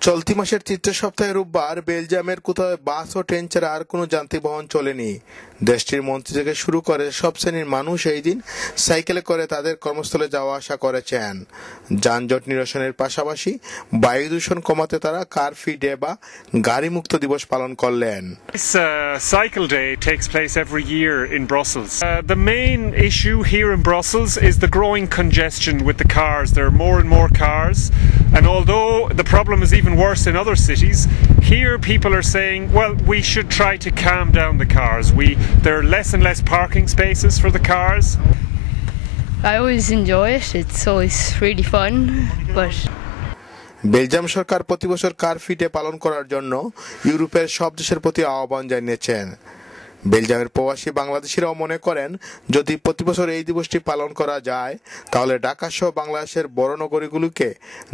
চলতি মাসের তৃতীয় সপ্তাহে রোববার বেলজিয়ামের কোথাও বাস ও ট্রেন ছাড়া আর কোনো যান্ত্রিক চলেনি। দেশটির মন্ত্রী থেকে শুরু করে সব শ্রেণীর মানুষ এই দিন সাইকেলে করে তাদের কর্মস্থলে যাওয়া আসা করেছেন। যানজট নিরসনের পাশাপাশি বায়ু দূষণ কমাতে তারা কার ফ্রি ডে বা গাড়ি মুক্ত দিবস পালন করলেন। This cycle day takes place every year in Brussels. The main issue here in Brussels is the growing congestion with the cars. There are more and more cars, and although the problem is even worse in other cities, here people are saying, well, we should try to calm down the cars. There are less and less parking spaces for the cars. I always enjoy it. It's always really fun, but Belgium সরকার প্রতি বছর কার free day পালন করার জন্য ইউরোপের সব দেশের প্রতি আহ্বান জানিয়েছেন। বেলজিয়ামের প্রবাসী বাংলাদেশিরাও মনে করেন, যদি প্রতি বছর এই দিবসটি পালন করা যায় তাহলে ঢাকা সহ বাংলাদেশের বড় নগরীগুলোকে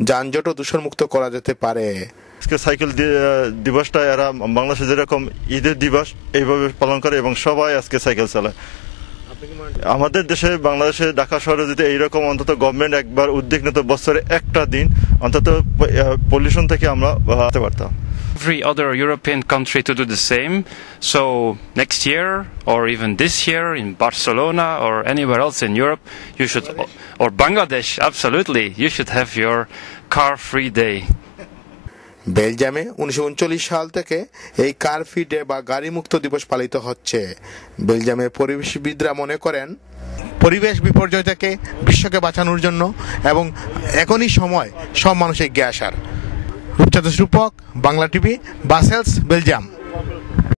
যানজট ও দূষণমুক্ত করা যেতে পারে। আজকে সাইকেল দিবসটা এরা বাংলাদেশে যেরকম ঈদের দিবস এইভাবে পালন করে এবং সবাই আজকে সাইকেল চালায়। আমাদের দেশে বাংলাদেশে ঢাকা শহরে যদি এইরকম অন্তত গভর্নমেন্ট একবার উদ্যোগ নিত বছরে একটা দিন অন্তত পলিউশন থেকে আমরা বাঁচতে পারতাম। Every other European country to do the same. So next year or even this year in Barcelona or anywhere else in Europe, you should, or Bangladesh, absolutely, you should have your car-free day. বেলজিয়ামে 1939 সাল থেকে এই কার free day বা গাড়ি মুক্ত দিবস পালিত হচ্ছে। বেলজিয়ামের পরিবেশবিদরা মনে করেন, পরিবেশ বিপর্যয় থেকে বিশ্বকে বাঁচানোর জন্য এবং এখনই সময় সব মানুষ এগিয়ে আসার। রূপচাঁদ রূপক, বাংলা টিভি, ব্রাসেলস, বেলজিয়াম।